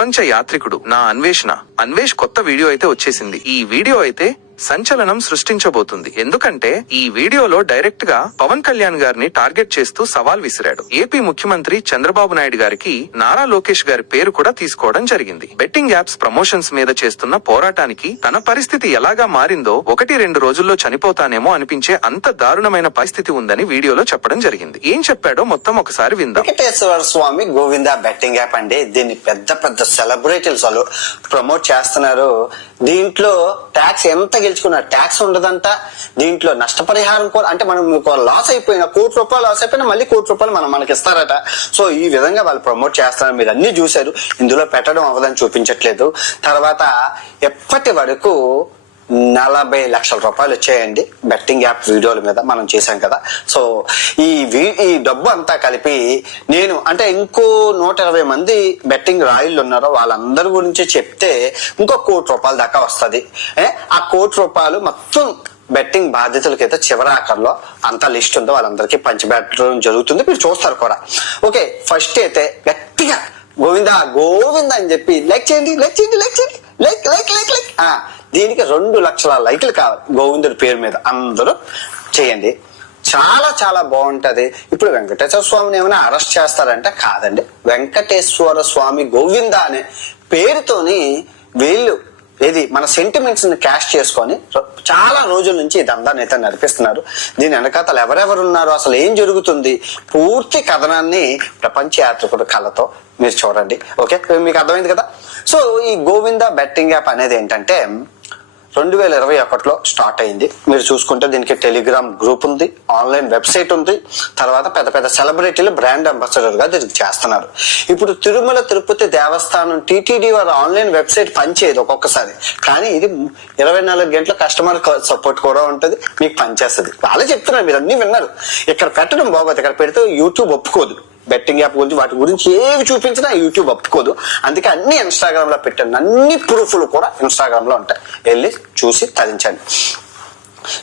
ప్రపంచ యాత్రికుడు నా అన్వేషణ. అన్వేష్ కొత్త వీడియో అయితే వచ్చేసింది. ఈ వీడియో అయితే సంచలనం సృష్టించబోతుంది. ఎందుకంటే ఈ వీడియోలో డైరెక్ట్గా పవన్ కళ్యాణ్ గారిని టార్గెట్ చేస్తూ సవాల్ విసిరాడు. ఏపీ ముఖ్యమంత్రి చంద్రబాబు నాయుడు గారికి నారా లోకేష్ గారి పేరు కూడా తీసుకోవడం జరిగింది. బెట్టింగ్ యాప్స్ ప్రమోషన్స్ మీద చేస్తున్న పోరాటానికి తన పరిస్థితి ఎలాగా మారిందో ఒకటి రెండు రోజుల్లో చనిపోతానేమో అనిపించే అంత దారుణమైన పరిస్థితి ఉందని వీడియోలో చెప్పడం జరిగింది. ఏం చెప్పాడో మొత్తం ఒకసారి విందాం. వెంకటేశ్వర స్వామి గోవింద బెట్టింగ్ యాప్ అండి. దీన్ని పెద్ద పెద్ద సెలబ్రిటీలు ప్రమోట్ చేస్తున్నారు. దీంట్లో ట్యాక్స్ ఎంత గెలుచుకున్నారు? ట్యాక్స్ ఉండదంట. దీంట్లో నష్టపరిహారం కూడా అంటే మనం లాస్ అయిపోయిన కోటి రూపాయలు లాస్ అయిపోయినా మళ్ళీ కోటి రూపాయలు మనం మనకి ఇస్తారట. సో ఈ విధంగా వాళ్ళు ప్రమోట్ చేస్తున్నారు. మీరు అన్ని చూశారు. ఇందులో పెట్టడం అవ్వదని చూపించట్లేదు. తర్వాత ఎప్పటి వరకు నలభై లక్షల రూపాయలు వచ్చాయండి బెట్టింగ్ యాప్ వీడియోల మీద మనం చేశాం కదా. సో ఈ వీ- ఈ డబ్బు అంతా కలిపి నేను అంటే ఇంకో నూట ఇరవై మంది బెట్టింగ్ రాయిళ్ళు ఉన్నారో వాళ్ళందరి గురించి చెప్తే ఇంకో కోటి రూపాయల దాకా వస్తుంది. ఆ కోటి రూపాయలు మొత్తం బెట్టింగ్ బాధ్యతలకైతే చివరి ఆఖరిలో అంత లిస్ట్ ఉందో వాళ్ళందరికీ పంచిపెట్టడం జరుగుతుంది. మీరు చూస్తారు కూడా. ఓకే ఫస్ట్ అయితే గట్టిగా గోవిందా గోవింద అని చెప్పి లైక్ చేయండి లైక్ చేయండి లైక్ చేయండి లైక్ లైక్ లైక్ లైక్. దీనికి రెండు లక్షల లైక్లు కావాలి గోవిందుడి పేరు మీద అందరూ చేయండి. చాలా చాలా బాగుంటది. ఇప్పుడు వెంకటేశ్వర స్వామిని ఏమైనా అరెస్ట్ చేస్తారంటే కాదండి. వెంకటేశ్వర స్వామి గోవింద అనే పేరుతోని వీళ్ళు ఏది మన సెంటిమెంట్స్ని క్యాష్ చేసుకొని చాలా రోజుల నుంచి ఇదంతా దందాన్ని నడిపిస్తున్నారు. దీని వెనకాతలు ఎవరెవరు ఉన్నారు? అసలు ఏం జరుగుతుంది? పూర్తి కథనాన్ని ప్రపంచ యాత్రికుడు కళతో మీరు చూడండి. ఓకే? మీకు అర్థమైంది కదా? సో ఈ గోవింద బెట్టింగ్ యాప్ అనేది ఏంటంటే రెండు వేల ఇరవై ఒకటిలో స్టార్ట్ అయింది. మీరు చూసుకుంటే దీనికి టెలిగ్రామ్ గ్రూప్ ఉంది ఆన్లైన్ వెబ్సైట్ ఉంది తర్వాత పెద్ద పెద్ద సెలబ్రిటీలు బ్రాండ్ అంబాసిడర్గా దీనికి చేస్తున్నారు. ఇప్పుడు తిరుమల తిరుపతి దేవస్థానం టీటీడీ వారి ఆన్లైన్ వెబ్సైట్ పనిచేయదు ఒక్కొక్కసారి. కానీ ఇది ఇరవై నాలుగు గంటల కస్టమర్ సపోర్ట్ కూడా ఉంటుంది మీకు పనిచేస్తుంది. వాళ్ళే చెప్తున్నారు మీరు అన్ని విన్నారు. ఇక్కడ పెట్టడం బాగోదు ఇక్కడ పెడితే యూట్యూబ్ ఒప్పుకోదు. బెట్టింగ్ యాప్ గురించి వాటి గురించి ఏవి చూపించినా యూట్యూబ్ ఒప్పుకోదు. అందుకే అన్ని ఇన్స్టాగ్రామ్లో పెట్టాను అన్ని ప్రూఫ్లు కూడా ఇన్స్టాగ్రామ్లో ఉంటాయి. వెళ్ళి చూసి తరించండి.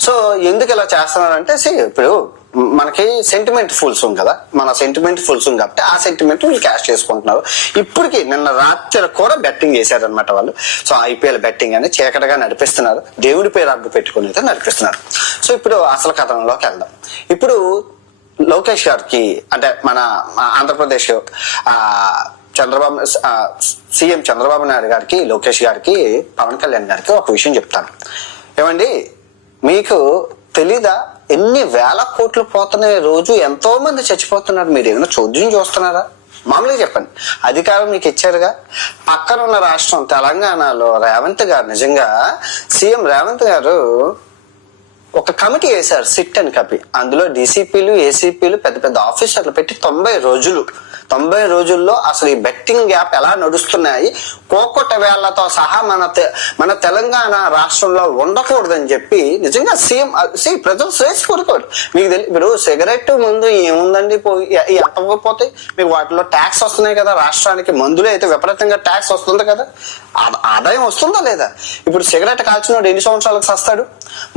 సో ఎందుకు ఇలా చేస్తున్నానంటే సి ఇప్పుడు మనకి సెంటిమెంట్ ఫుల్స్ ఉంది కదా. మన సెంటిమెంట్ ఫుల్స్ ఉంది కాబట్టి ఆ సెంటిమెంట్ వీళ్ళు క్యాష్ చేసుకుంటున్నారు. ఇప్పటికి నిన్న రాత్రి కూడా బెట్టింగ్ చేశారనమాట వాళ్ళు. సో ఐపీఎల్ బెట్టింగ్ అని చీకటగా నడిపిస్తున్నారు. దేవుడి పేరు అడ్డు పెట్టుకుని అయితే నడిపిస్తున్నారు. సో ఇప్పుడు అసలు కథనంలోకి వెళ్దాం. ఇప్పుడు లోకేష్ గారికి అంటే మన ఆంధ్రప్రదేశ్ చంద్రబాబు సీఎం చంద్రబాబు నాయుడు గారికి లోకేష్ గారికి పవన్ కళ్యాణ్ గారికి ఒక విషయం చెప్తాను. ఏమండి మీకు తెలీదా ఎన్ని వేల కోట్లు పోతున్నాయి రోజు ఎంతో మంది చచ్చిపోతున్నారు? మీరు ఏమైనా చోద్యం చూస్తున్నారా? మామూలుగా చెప్పండి. అధికారం మీకు ఇచ్చారుగా. పక్కన ఉన్న రాష్ట్రం తెలంగాణలో రేవంత్ గారు నిజంగా సీఎం రేవంత్ గారు ఒక కమిటీ వేశారు సిట్ అని కపి. అందులో డీసీపీలు ఏసీపీలు పెద్ద పెద్ద ఆఫీసర్లు పెట్టి తొంభై రోజులు తొంభై రోజుల్లో అసలు ఈ బెట్టింగ్ యాప్ ఎలా నడుస్తున్నాయి? కోకొట వేళ్ళతో సహా మన తె- మన తెలంగాణ రాష్ట్రంలో ఉండకూడదని చెప్పి నిజంగా సీఎం సి ప్రజలు శ్రేష్ కోరుకోరు. మీకు తెలియదు ఇప్పుడు సిగరెట్ ముందు ఏముందండి? పో- మీకు వాటిలో ట్యాక్స్ వస్తున్నాయి కదా రాష్ట్రానికి. మందులు అయితే విపరీతంగా ట్యాక్స్ వస్తుంది కదా. ఆదాయం వస్తుందా లేదా? ఇప్పుడు సిగరెట్ కాల్చినోడు ఎన్ని సంవత్సరాలకు సస్తాడు?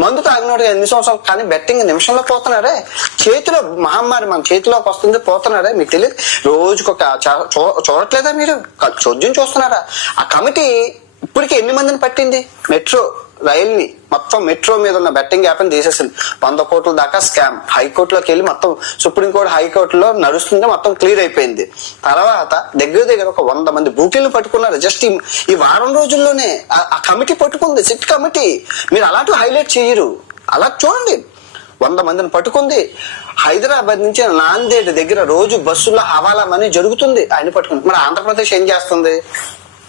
మందు తాగినోడు ఎన్ని సంవత్సరాలు కానీ బెట్టింగ్ నిమిషంలో పోతున్నారే. చేతిలో మహమ్మారి మన చేతిలోకి వస్తుంది పోతున్నారే. మీకు తెలియదు రోజుకొక ఒక చూ- చూడట్లేదా మీరు? చోద్యం చూస్తున్నారా? ఆ కమిటీ ఇప్పటికి ఎన్ని మందిని పట్టింది? మెట్రో రైల్ని మొత్తం మెట్రో మీద ఉన్న బెట్టింగ్ యాప్ని తీసేసింది. వంద కోట్ల దాకా స్కామ్. హైకోర్టులోకి వెళ్ళి మొత్తం సుప్రీంకోర్టు హైకోర్టులో నడుస్తుంది మొత్తం క్లియర్ అయిపోయింది. తర్వాత దగ్గర దగ్గర ఒక వంద మంది బూటీలు పట్టుకున్నారు. జస్ట్ ఈ- వారం రోజుల్లోనే ఆ- ఆ కమిటీ పట్టుకుంది. SIT committee. మీరు అలాంటివి హైలైట్ చేయరు. అలా చూడండి. వంద మందిని పట్టుకుంది. హైదరాబాద్ నుంచి నాందేడ్ దగ్గర రోజు బస్సులో హవాలా మనీ జరుగుతుంది. ఆయన పట్టుకుంది. మరి ఆంధ్రప్రదేశ్ ఏం చేస్తుంది?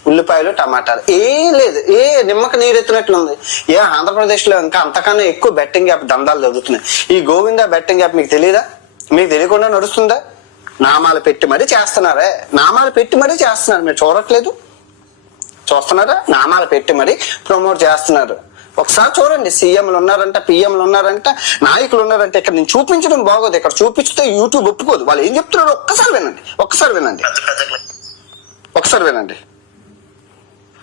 ఉల్లిపాయలు టమాటాలు. ఏం లేదు. ఏ నిమ్మక నీరెత్తినట్లుంది ఏ ఆంధ్రప్రదేశ్లో ఇంకా అంతకన్నా ఎక్కువ బెట్టింగ్ యాప్ దందాలు జరుగుతున్నాయి. ఈ గోవింద బెట్టింగ్ యాప్ మీకు తెలియదా మీకు తెలియకుండా నడుస్తుందా? నామాలు పెట్టి మరీ చేస్తున్నారే. నామాలు పెట్టి మరీ చేస్తున్నారు. మీరు చూడట్లేదు? చూస్తున్నారా? నామాలు పెట్టి మరీ ప్రమోట్ చేస్తున్నారు. ఒకసారి చూడండి సీఎంలు ఉన్నారంట పిఎంలు ఉన్నారంట నాయకులు ఉన్నారంట ఇక్కడ నేను చూపించడం బాగోదు ఇక్కడ చూపిస్తే యూట్యూబ్ ఒప్పుకోదు. వాళ్ళు ఏం చెప్తున్నారో ఒక్కసారి వినండి ఒక్కసారి వినండి. ఒకసారి వినండి.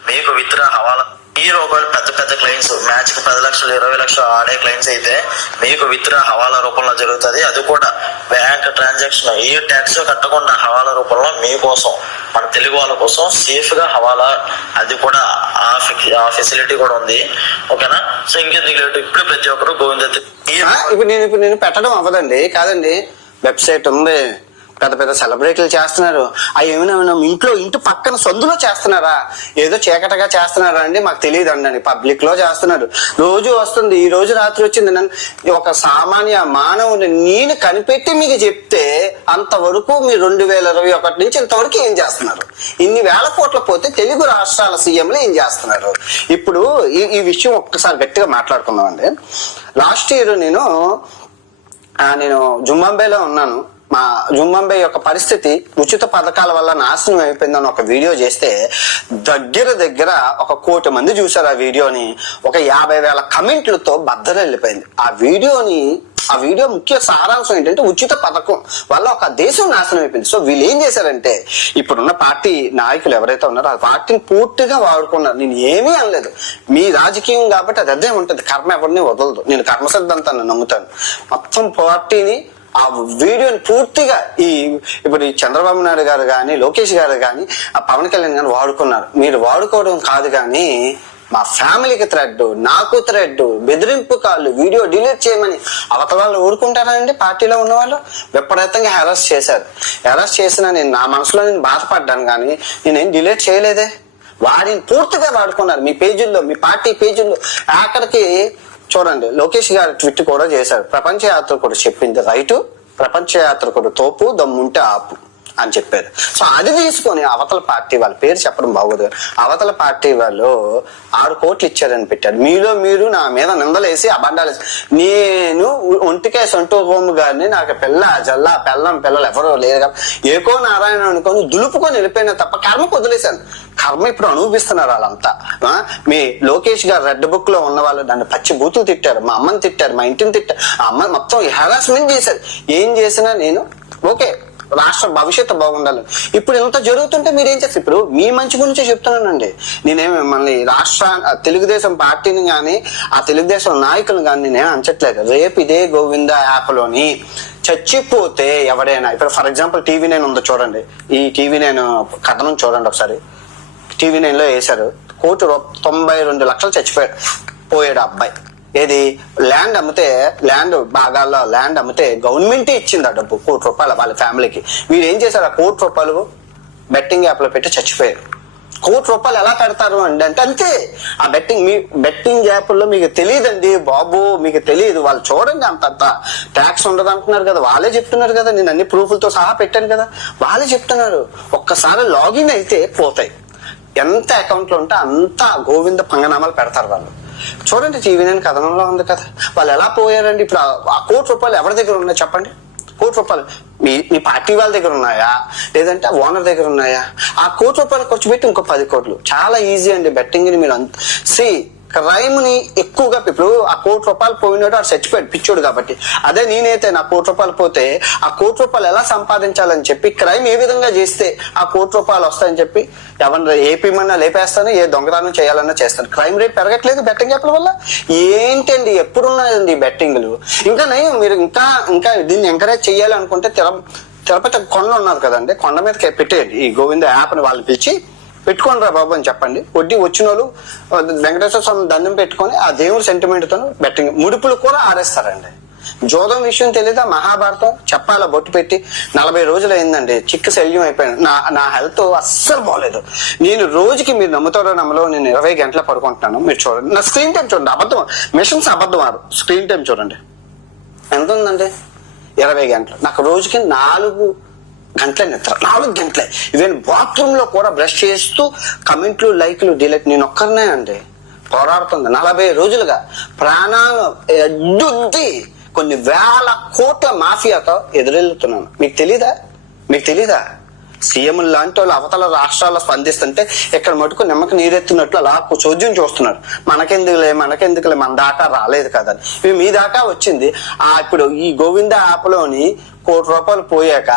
మీకు విత్డ్రా హవాలా ఈ రూపాయలు పెద్ద పెద్ద క్లయింట్స్ మ్యాచ్కి పది లక్షలు ఇరవై లక్షలు ఆడే క్లయింట్స్ అయితే మీకు విత్డ్రా హవాలా రూపంలో జరుగుతుంది. అది కూడా బ్యాంక్ ట్రాన్సాక్షన్ ఏ ట్యాక్స్ కట్టకుండా హవాలా రూపంలో మీకోసం మన తెలుగు వాళ్ళ కోసం సేఫ్గా హవాలా అది కూడా ఆ ఆ ఫెసిలిటీ కూడా ఉంది. ఓకేనా సో ఇంకెందుకు ఇప్పుడు ప్రతి ఒక్కరు గోవింద ఇప్పుడు నేను ఇప్పుడు నేను పెట్టడం అవ్వదండి. కాదండి. వెబ్సైట్ ఉంది. పెద్ద పెద్ద సెలబ్రిటీలు చేస్తున్నారు. అవి ఏమైనా ఇంట్లో ఇంటి పక్కన సందులో చేస్తున్నారా? ఏదో చీకటగా చేస్తున్నారా అండి? మాకు తెలియదు అండి. పబ్లిక్లో చేస్తున్నారు. రోజు వస్తుంది. ఈ రోజు రాత్రి వచ్చింది. నన్ను ఒక సామాన్య మానవుని నేను కనిపెట్టి మీకు చెప్తే అంతవరకు మీరు రెండు వేల ఇరవై ఒకటి నుంచి ఇంతవరకు ఏం చేస్తున్నారు? ఇన్ని వేల కోట్ల పోతే తెలుగు రాష్ట్రాల సీఎంలు ఏం చేస్తున్నారు? ఇప్పుడు ఈ ఈ విషయం ఒక్కసారి గట్టిగా మాట్లాడుకుందాం అండి లాస్ట్ ఇయర్ నేను నేను జుంబాంబేలో ఉన్నాను. మా జుమ్మంబే యొక్క పరిస్థితి ఉచిత పథకాల వల్ల నాశనం అయిపోయిందని ఒక వీడియో చేస్తే దగ్గర దగ్గర ఒక కోటి మంది చూశారు ఆ వీడియోని. ఒక యాభై వేల కమెంట్లతో బద్దలు వెళ్ళిపోయింది. ఆ వీడియోని ఆ వీడియో ముఖ్య సారాంశం ఏంటంటే ఉచిత పథకం వల్ల ఒక దేశం నాశనం అయిపోయింది. సో వీళ్ళు ఏం చేశారంటే ఇప్పుడున్న పార్టీ నాయకులు ఎవరైతే ఉన్నారో ఆ పార్టీని పూర్తిగా వాడుకున్నారు. నేను ఏమీ అనలేదు. మీ రాజకీయం కాబట్టి అది అదే ఉంటుంది. కర్మ ఎవరిని వదలదు. నేను కర్మ సిద్ధాంతాన్ని నమ్ముతాను. మొత్తం పార్టీని ఆ వీడియోని పూర్తిగా ఈ ఇప్పుడు ఈ చంద్రబాబు నాయుడు గారు కానీ లోకేష్ గారు కానీ ఆ పవన్ కళ్యాణ్ గారు వాడుకున్నారు. మీరు వాడుకోవడం కాదు కానీ మా ఫ్యామిలీకి థ్రెడ్ నాకు థ్రెడ్ బెదిరింపు కాళ్ళు వీడియో డిలీట్ చేయమని అవతల వాళ్ళు ఊరుకుంటారండి పార్టీలో ఉన్న వాళ్ళు విపరీతంగా హెరాస్ చేశారు. హెరాస్ చేసిన నేను నా మనసులో నేను బాధపడ్డాను కానీ నేనేం డిలీట్ చేయలేదే. వాడిని పూర్తిగా వాడుకున్నారు. మీ పేజీల్లో మీ పార్టీ పేజీల్లో. అక్కడికి చూడండి లోకేష్ గారు ట్విట్ కూడా చేశారు ప్రపంచ యాత్రకుడు చెప్పింది రైటు ప్రపంచ యాత్రకుడు తోపు దమ్ముంటే ఆపు. అని చెప్పారు సో అది తీసుకొని అవతల పార్టీ వాళ్ళ పేరు చెప్పడం బాగోదు అవతల పార్టీ వాళ్ళు ఆరు కోట్లు ఇచ్చారని పెట్టారు. మీలో మీరు నా మీద నిందలేసి అబండాలు నేను ఒంటికే సొంటూ హోమ్ గారిని నాకు పిల్ల జల్లా పెళ్ళం పిల్లలు ఎవరో లేరు కదా. ఏకో నారాయణ అనుకొని దులుపుకొని వెళ్ళిపోయినా తప్ప కర్మ వదిలేశాను. కర్మ ఇప్పుడు అనుభవిస్తున్నారు వాళ్ళంతా. మీ లోకేష్ గారు రెడ్ బుక్లో ఉన్న వాళ్ళు దాన్ని పచ్చి బూతులు తిట్టారు. మా అమ్మని తిట్టారు. మా ఇంటిని తిట్టారు. అమ్మ మొత్తం హెరాస్మెంట్ చేశారు. ఏం చేసినా నేను ఓకే. రాష్ట్ర భవిష్యత్తు బాగుండాలి. ఇప్పుడు ఇంత జరుగుతుంటే మీరు ఏం చేస్తారు? ఇప్పుడు మీ మంచి గురించే చెప్తున్నానండి. నేనేమి మిమ్మల్ని రాష్ట్ర తెలుగుదేశం పార్టీని కానీ ఆ తెలుగుదేశం నాయకులు కానీ నేనేం అంచట్లేదు. రేపు ఇదే గోవింద యాప్లోని చచ్చిపోతే ఎవడైనా ఇప్పుడు ఫర్ ఎగ్జాంపుల్ టీవీ నైన్ ఉందో చూడండి. ఈ టీవీ నైన్ కథనం చూడండి ఒకసారి. టీవీ నైన్లో వేశారు కోటి తొంభై రెండు లక్షలు చచ్చిపోయాడు. పోయాడు అబ్బాయి. ఏది? ల్యాండ్ అమ్మితే ల్యాండ్ భాగాల్లో ల్యాండ్ అమ్మితే గవర్నమెంటే ఇచ్చింది ఆ డబ్బు కోటి రూపాయలు వాళ్ళ ఫ్యామిలీకి వీరు ఏం చేశారు? ఆ కోటి రూపాయలు బెట్టింగ్ యాప్లో పెట్టి చచ్చిపోయారు. కోటి రూపాయలు ఎలా పెడతారు అండి? అంటే అంతే. ఆ బెట్టింగ్ మీ బెట్టింగ్ యాప్లో మీకు తెలియదండి. బాబు మీకు తెలియదు. వాళ్ళు చూడండి అంత అంత. ట్యాక్స్ ఉండదు అంటున్నారు కదా. వాళ్ళే చెప్తున్నారు కదా. నేను అన్ని ప్రూఫ్లతో సహా పెట్టాను కదా. వాళ్ళే చెప్తున్నారు. ఒక్కసారి లాగిన్ అయితే పోతాయి. ఎంత అకౌంట్లో ఉంటే అంత గోవింద పంగనామాలు పెడతారు వాళ్ళు. చూడండి టీవీ కథనంలో ఉంది కదా. వాళ్ళు ఎలా పోయారండి? ఇప్పుడు ఆ- కోటి రూపాయలు ఎవరి దగ్గర ఉన్నాయి చెప్పండి? కోటి రూపాయలు. మీ మీ పార్టీ వాళ్ళ దగ్గర ఉన్నాయా? లేదంటే ఓనర్ దగ్గర ఉన్నాయా? ఆ కోటి రూపాయలు ఖర్చు పెట్టి ఇంకో పది కోట్లు. చాలా ఈజీ అండి బెట్టింగ్ని మీరు అంత సి క్రైమ్ని ఎక్కువగా ఇప్పుడు ఆ కోటి రూపాయలు పోయినాడు ఆ చచ్చిపోయాడు పిచ్చోడు కాబట్టి. అదే నేనైతే నా కోటి రూపాయలు పోతే ఆ కోటి రూపాయలు ఎలా సంపాదించాలని చెప్పి క్రైమ్ ఏ విధంగా చేస్తే ఆ కోటి రూపాయలు వస్తాయని చెప్పి ఎవరిని ఏపీమన్నా లేపేస్తాను ఏ దొంగతనం చేయాలన్నా చేస్తాను. క్రైమ్ రేట్ పెరగట్లేదు బెట్టింగ్ యాప్ల వల్ల? ఏంటండి ఎప్పుడున్నాయండి బెట్టింగ్లు? ఇంకా నయం మీరు ఇంకా ఇంకా దీన్ని ఎంకరేజ్ చేయాలి అనుకుంటే తిర తిరుపతి కొండ ఉన్నది కదండి కొండ మీదకి పెట్టేయండి. ఈ గోవింద యాప్ని వాళ్ళు పిలిచి పెట్టుకోండి రా బాబు అని చెప్పండి. వడ్డీ వచ్చిన వాళ్ళు వెంకటేశ్వర స్వామి దండం పెట్టుకొని ఆ దేవుడి సెంటిమెంట్తో బెట్టింగ్. ముడుపులు కూడా ఆరేస్తారండి. జోదం విషయం తెలీదా? మహాభారతం చెప్పాలా? బొట్టు పెట్టి నలభై రోజులు అయిందండి. చిక్కు శల్యం అయిపోయాను నా నా హెల్త్ అస్సలు బాగలేదు నేను రోజుకి మీరు నమ్ముతారో నమ్మలో నేను ఇరవై గంటల పడుకుంటున్నాను. మీరు చూడండి. నా స్క్రీన్ టైం చూడండి. అబద్ధం. మిషన్స్ అబద్ధం ఆరు. స్క్రీన్ టైం చూడండి. ఎంత ఉందండి? ఇరవై గంటలు. నాకు రోజుకి నాలుగు గంటల నిద్ర నాలుగు గంటలే. ఈవెన్ బాత్రూమ్లో కూడా బ్రష్ చేస్తూ కమెంట్లు లైక్లు డిలైట్ నేను ఒక్కరినే అండి. పోరాడుతుంది. నలభై రోజులుగా ప్రాణాలు అడ్డుద్ది కొన్ని వేల కోట్ల మాఫియాతో ఎదురెళ్తున్నాను. మీకు తెలీదా? మీకు తెలీదా? సీఎం లాంటి వాళ్ళు అవతల రాష్ట్రాల్లో స్పందిస్తుంటే ఇక్కడ మటుకు నిమ్మకి నీరెత్తినట్లు అలా చోద్యం చూస్తున్నారు. మనకెందుకులే మనకెందుకులే మన దాకా రాలేదు కదా ఇవి మీ దాకా వచ్చింది. ఆ ఇప్పుడు ఈ గోవింద యాప్లోని కోటి రూపాయలు పోయాక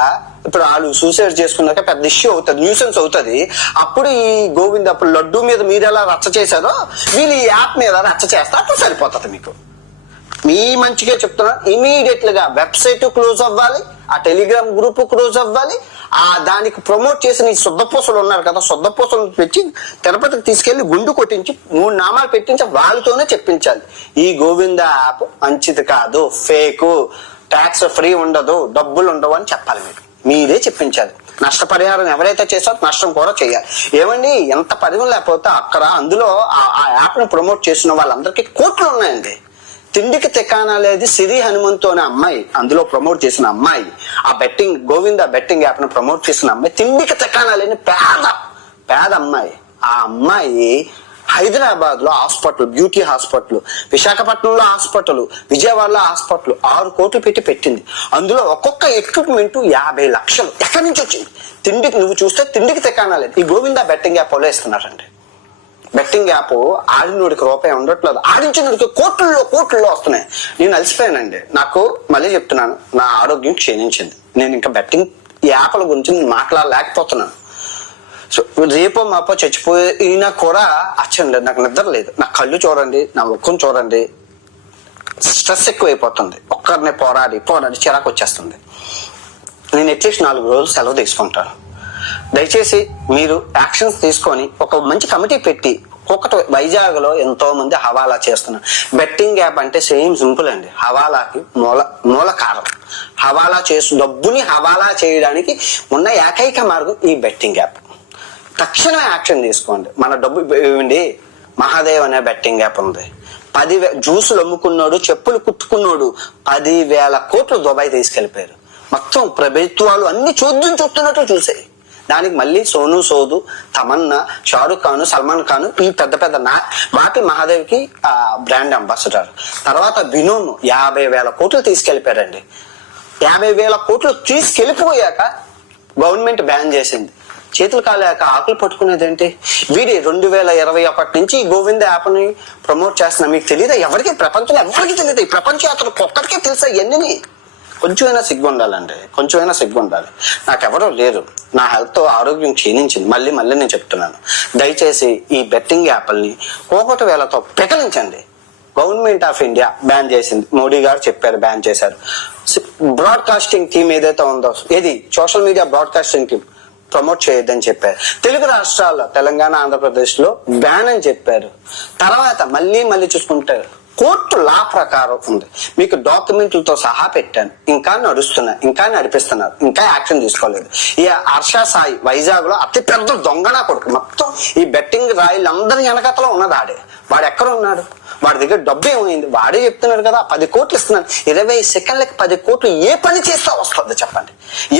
ఇప్పుడు వాళ్ళు సూసైడ్ చేసుకున్నాక పెద్ద ఇష్యూ అవుతుంది న్యూసెన్స్ అవుతుంది. అప్పుడు ఈ గోవింద్ అప్పుడు లడ్డు మీద మీరు ఎలా రచ్చ చేశారో వీళ్ళు ఈ యాప్ మీద రచ్చ చేస్తే అప్పుడు సరిపోతుంది మీకు. మీ మంచిగా చెప్తున్నా ఇమీడియట్గా వెబ్సైట్ క్లోజ్ అవ్వాలి ఆ టెలిగ్రామ్ గ్రూప్ క్లోజ్ అవ్వాలి ఆ దానికి ప్రమోట్ చేసిన ఈ శుద్ధపూసలు ఉన్నారు కదా శుద్ధపూసలు పెట్టి తిరుపతికి తీసుకెళ్ళి గుండు కొట్టించి మూడు నామాలు పెట్టించి వాళ్ళతోనే చెప్పించాలి. ఈ గోవింద యాప్ మంచిది కాదు ఫేక్ ట్యాక్స్ ఫ్రీ ఉండదు డబ్బులు ఉండవు అని చెప్పాలి మీరు మీరే చెప్పించాలి. నష్టపరిహారం ఎవరైతే చేసారో నష్టం కూడా చేయాలి. ఏమండి ఎంత పరిమితం లేకపోతే అక్కడ అందులో ఆ- ఆ ప్రమోట్ చేసిన వాళ్ళందరికీ కోట్లు ఉన్నాయండి. తిండికి తెకానా లేదు సిరి హనుమంతు అనే అమ్మాయి అందులో ప్రమోట్ చేసిన అమ్మాయి ఆ బెట్టింగ్ గోవింద బెట్టింగ్ యాప్ను ప్రమోట్ చేసిన అమ్మాయి తిండికి తెకానా లేని పేద పేద అమ్మాయి. ఆ అమ్మాయి హైదరాబాద్లో హాస్పిటల్ బ్యూటీ హాస్పిటల్ విశాఖపట్నంలో హాస్పిటల్ విజయవాడలో హాస్పిటల్ ఆరు కోట్లు పెట్టి పెట్టింది. అందులో ఒక్కొక్క ఎక్విప్మెంట్ యాభై లక్షలు ఎక్కడి నుంచి వచ్చింది? తిండికి నువ్వు చూస్తే తిండికి తెకానా ఈ గోవింద బెట్టింగ్ యాప్ వాళ్ళు వేస్తున్నారండి. బెట్టింగ్ యాప్ ఆడినోడికి రూపాయి ఉండట్లేదు. ఆడించినోడికి కోట్లలో కోట్లలో వస్తున్నాయి. నేను అలసిపోయానండి. నాకు మళ్ళీ చెప్తున్నాను నా ఆరోగ్యం క్షీణించింది. నేను ఇంకా బెట్టింగ్ యాప్ల గురించి నేను మాట్లాడలేకపోతున్నాను. సో రేపో మాపో చచ్చిపోయినా కూడా అచ్చండి నాకు నిద్ర లేదు. నా కళ్ళు చూడండి నా ముఖం చూడండి. స్ట్రెస్ ఎక్కువైపోతుంది. ఒక్కరిని పోరాడి పోరాడి చిరాకు వచ్చేస్తుంది. నేను అట్లీస్ట్ నాలుగు రోజులు సెలవు తీసుకుంటాను. దయచేసి మీరు యాక్షన్స్ తీసుకొని ఒక మంచి కమిటీ పెట్టి ఒకటి వైజాగ్లో ఎంతో మంది హవాలా చేస్తున్నారు. బెట్టింగ్ యాప్ అంటే సేమ్ సింపుల్ అండి. హవాలాకి మూల మూల కారణం. హవాలా చేసు డబ్బుని హవాలా చేయడానికి ఉన్న ఏకైక మార్గం ఈ బెట్టింగ్ యాప్. తక్షణమే యాక్షన్ తీసుకోండి. మన డబ్బు ఇవ్వండి మహాదేవ్ అనే బెట్టింగ్ యాప్ ఉంది. పది వే- జ్యూసులు అమ్ముకున్నాడు చెప్పులు కుట్టుకున్నాడు పది వేల కోట్లు దుబాయ్ తీసుకెళ్ళిపోయారు మొత్తం ప్రభుత్వాలు అన్ని చూద్దాం చూస్తున్నట్టు చూసాయి. దానికి మళ్ళీ సోను సోదు తమన్నా షారుఖ్ ఖాన్ సల్మాన్ ఖాన్ ఈ పెద్ద పెద్ద నా మాపి మహాదేవ్కి బ్రాండ్ అంబాసిడర్. తర్వాత వినోమ్ యాభై వేల కోట్లు తీసుకెళ్ళిపోయారండి యాభై వేల కోట్లు తీసుకెళ్ళిపోయాక గవర్నమెంట్ బ్యాన్ చేసింది. చేతులు కాలేక ఆకులు పట్టుకునేదేంటి? వీడి రెండు వేల ఇరవై ఒకటి నుంచి గోవింద యాప్ని ప్రమోట్ చేస్తున్నా. మీకు తెలియదా ఎవరికి ప్రపంచంలో ఎవరికి తెలియదు ఈ ప్రపంచ యాత్రకు ఒక్కడికే తెలుసా ఇవన్నీ కొంచెమైనా సిగ్గు ఉండాలండి కొంచెమైనా సిగ్గు ఉండాలి నాకెవరో లేరు. నా హెల్త్ ఆరోగ్యం క్షీణించింది. మళ్ళీ మళ్ళీ నేను చెప్తున్నాను. దయచేసి ఈ బెట్టింగ్ యాప్ల్ని కోకటి వేలతో పెకలించండి. గవర్నమెంట్ ఆఫ్ ఇండియా బ్యాన్ చేసింది. మోడీ గారు చెప్పారు బ్యాన్ చేశారు. బ్రాడ్కాస్టింగ్ టీమ్ ఏదైతే ఉందో ఏది? Social media broadcasting team promote చేయొద్దని చెప్పారు. తెలుగు రాష్ట్రాల్లో తెలంగాణ ఆంధ్రప్రదేశ్లో బ్యాన్ అని చెప్పారు. తర్వాత మళ్ళీ మళ్ళీ చూసుకుంటే కోర్టు లా ప్రకారం ఉంది. మీకు డాక్యుమెంట్లతో సహా పెట్టాను. ఇంకా నడుస్తున్నా ఇంకా నడిపిస్తున్నారు. ఇంకా యాక్షన్ తీసుకోలేదు. ఈ హర్ష సాయి వైజాగ్లో అతి పెద్ద దొంగనా కొడుకు. మొత్తం ఈ బెట్టింగ్ రాయిలందరి వెనకతలో ఉన్నది ఆడే వాడు ఎక్కడ ఉన్నాడు వాడి దగ్గర డబ్బే ఉంది వాడే చెప్తున్నాడు కదా పది కోట్లు ఇస్తున్నాను. ఇరవై సెకండ్లకి పది కోట్లు ఏ పని చేస్తా వస్తుంది చెప్పండి.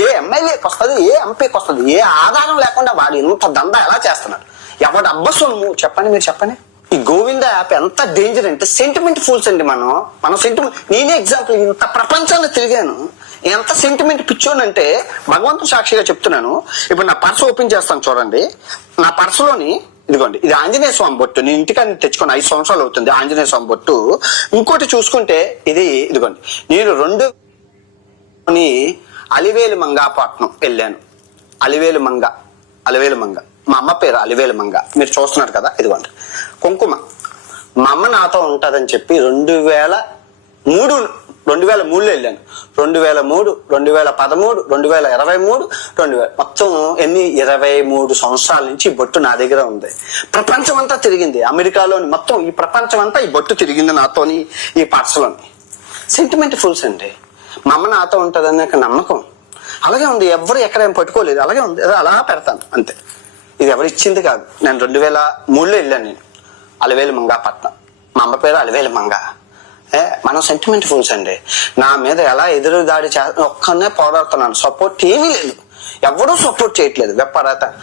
ఏ ఎమ్మెల్యేకి వస్తుంది ఏ ఎంపీకి వస్తుంది ఏ ఆధారం లేకుండా వాడు ఇంత దందా ఎలా చేస్తున్నాడు? ఎవడు అబ్బసము చెప్పండి మీరు చెప్పండి. ఈ గోవింద యాప్ ఎంత డేంజర్ అంటే సెంటిమెంట్ ఫూల్స్ అండి మనం. మనం సెంటిమెంట్ నేనే ఎగ్జాంపుల్ ఇంత ప్రపంచాన్ని తిరిగాను. ఎంత సెంటిమెంట్ పిచ్చోనంటే భగవంతుడు సాక్షిగా చెప్తున్నాను. ఇప్పుడు నా పర్స్ ఓపెన్ చేస్తాను చూడండి. నా పర్సులోని ఇదిగోండి ఇది ఆంజనేయ స్వామి బొట్టు. నేను ఇంటికని తెచ్చుకొని ఐదు సంవత్సరాలు అవుతుంది ఆంజనేయ స్వామి బొట్టు. ఇంకోటి చూసుకుంటే ఇది ఇదిగోండి నేను రెండు అలివేలు మంగాపట్నం వెళ్ళాను. అలివేలు మంగ అలివేలు మంగ. మా అమ్మ పేరు అలివేలు మంగ. మీరు చూస్తున్నారు కదా ఇదిగోండి. కుంకుమ. మా అమ్మ నాతో ఉంటుందని చెప్పి రెండు వేల మూడు రెండు వేల మూడులో వెళ్ళాను. రెండు వేల మూడు రెండు వేల పదమూడు రెండు వేల ఇరవై మూడు రెండు వేల మొత్తం ఎన్ని? ఇరవై మూడు సంవత్సరాల నుంచి ఈ బొట్టు నా దగ్గర ఉంది. ప్రపంచం అంతా తిరిగింది. అమెరికాలోని మొత్తం ఈ ప్రపంచం అంతా ఈ బొట్టు తిరిగింది నాతోని ఈ పర్సులోని సెంటిమెంట్ ఫుల్స్ అండి. మా అమ్మ నాతో ఉంటుందని నాకు నమ్మకం. అలాగే ఉంది. ఎవరు ఎక్కడేం పట్టుకోలేదు. అలాగే ఉంది. అలా పెడతాను. అంతే. ఇది ఎవరు ఇచ్చింది కాదు. నేను రెండు వేల మూడులో వెళ్ళాను నేను. అలవేలు మంగాపట్నం. మా అమ్మ పేరు అలవేలు మంగ. మనం సెంటిమెంట్ ఫుల్స్ అండి. నా మీద ఎలా ఎదురు దాడి చే ఒక్కనే పోరాడుతున్నాను. సపోర్ట్ ఏమీ లేదు. ఎవరూ సపోర్ట్ చేయట్లేదు. వెప్పరాత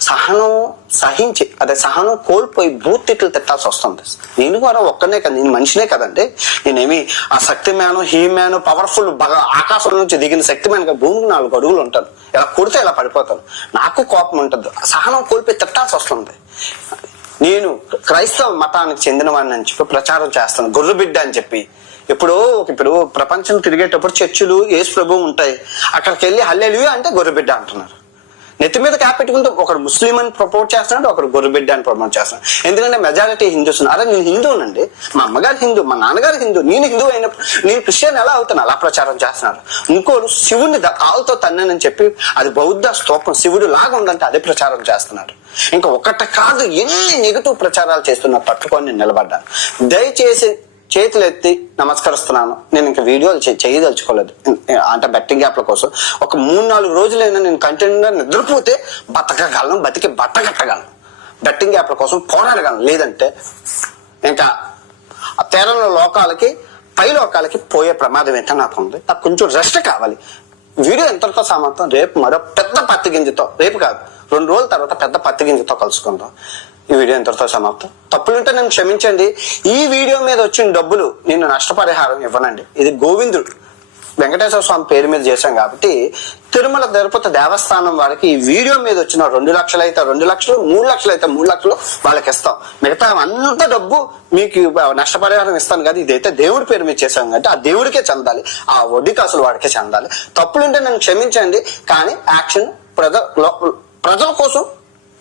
సహనం సహించి అదే సహనం కోల్పోయి బూత్ తిట్లు తిట్టాల్సి వస్తుంది. నేను కూడా ఒక్కనే కదా నేను మనిషినే కదండి. నేనేమి ఆ శక్తి మేను హీ పవర్ఫుల్ బాగా ఆకాశం నుంచి దిగిన శక్తి మ్యాన్ భూమికి నాలుగు అడుగులు ఉంటాను. ఇలా కొడితే ఇలా పడిపోతాను. నాకు కోపం ఉంటుంది. సహనం కోల్పోయి తిట్టాల్సి వస్తుంది. నేను క్రైస్తవ మతానికి చెందినవాడిని అని చెప్పి ప్రచారం చేస్తాను. గొర్రె బిడ్డ అని చెప్పి. ఇప్పుడు ఇప్పుడు ప్రపంచం తిరిగేటప్పుడు చర్చిలు ఏసు ప్రభు ఉంటాయి. అక్కడికి వెళ్ళి హల్లెలు అంటే గొర్రెబిడ్డ అంటున్నారు. నెత్తి మీద క్యాప్ పెట్టుకుంటే ఒకడు ముస్లిం అని ప్రమోట్ చేస్తున్నాడు ఒకడు గొర్రెబిడ్డ అని ప్రమోట్ చేస్తున్నాడు. ఎందుకంటే మెజారిటీ హిందూస్ అరే నేను హిందూనండి. మా అమ్మగారు హిందూ మా నాన్నగారు హిందూ నేను హిందూ అయినప్పుడు నేను క్రిస్టియన్ ఎలా అవుతాను? అలా ప్రచారం చేస్తున్నారు. ఇంకోరు శివుని కాలుతో తన్నానని చెప్పి అది బౌద్ధ స్తూపం శివుడు లాగా ఉందంటే అదే ప్రచారం చేస్తున్నారు. ఇంకా ఒకట కాదు ఎన్ని నెగిటివ్ ప్రచారాలు చేస్తున్నా పట్టుకొని నేను నిలబడ్డాను. దయచేసి చేతులు ఎత్తి నమస్కరిస్తున్నాను. నేను ఇంకా వీడియోలు చేయదలుచుకోలేదు. అంటే బెట్టింగ్ యాప్ల కోసం. ఒక మూడు నాలుగు రోజులైనా నేను కంటిన్యూగా నిద్రపోతే బతకగలను బతికి బట్టగట్టగలను బెట్టింగ్ యాప్ల కోసం పోరాడగలను. లేదంటే ఇంకా ఆ తీరంలో లోకాలకి పై లోకాలకి పోయే ప్రమాదం ఎంత నాకు ఉంది నాకు కొంచెం రెస్ట్ కావాలి. వీడియో ఎంతటితో సమాప్తం రేపు మరో పెద్ద పత్తి గింజతో రేపు కాదు రెండు రోజుల తర్వాత పెద్ద పత్తి గింజతో కలుసుకుందాం. ఈ వీడియో ఇంతటితో సమాప్తం. తప్పులుంటే నన్ను క్షమించండి. ఈ వీడియో మీద వచ్చిన డబ్బులు నేను నష్టపరిహారం ఇవ్వనండి. ఇది గోవిందుడు. వెంకటేశ్వర స్వామి పేరు మీద చేశాం కాబట్టి తిరుమల తిరుపతి దేవస్థానం వారికి ఈ వీడియో మీద వచ్చిన రెండు లక్షలు అయితే రెండు లక్షలు మూడు లక్షలు అయితే మూడు లక్షలు వాళ్ళకి ఇస్తాం. మిగతా అంత డబ్బు మీకు నష్టపరిహారం ఇస్తాను కదా ఇదైతే దేవుడి పేరు మీద చేశాం కాబట్టి ఆ దేవుడికే చెందాలి. ఆ వడ్డీ కాసులు వాడికే చెందాలి. తప్పులుంటే నన్ను క్షమించండి. కానీ యాక్షన్ ప్రజ ప్రజల కోసం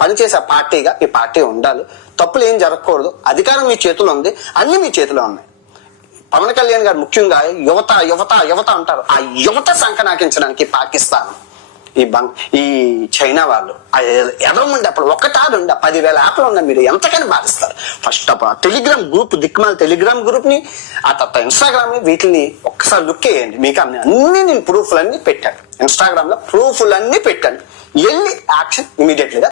పనిచేసే పార్టీగా ఈ పార్టీ ఉండాలి. తప్పులు ఏం జరగకూడదు. అధికారం మీ చేతిలో ఉంది. అన్ని మీ చేతిలో ఉన్నాయి. పవన్ కళ్యాణ్ గారు ముఖ్యంగా యువత యువత యువత అంటారు. ఆ యువత సంకనాకించడానికి పాకిస్తాన్ ఈ బంగ్ ఈ చైనా వాళ్ళు ఆ ఎదరముండి అప్పుడు ఒకటా రెండు పదివేల యాప్లు ఉన్న మీరు ఎంతకని భావిస్తారు first of all Telegram group దిక్మాల Telegram గ్రూప్ని ఆ తర్వాత ఇన్స్టాగ్రామ్ని వీటిని ఒక్కసారి లుక్ వేయండి మీకు అన్ని అన్ని నేను ప్రూఫ్లన్నీ పెట్టాను. ఇన్స్టాగ్రామ్లో ప్రూఫ్లన్నీ పెట్టాను. వెళ్ళి యాక్షన్ ఇమీడియట్లీగా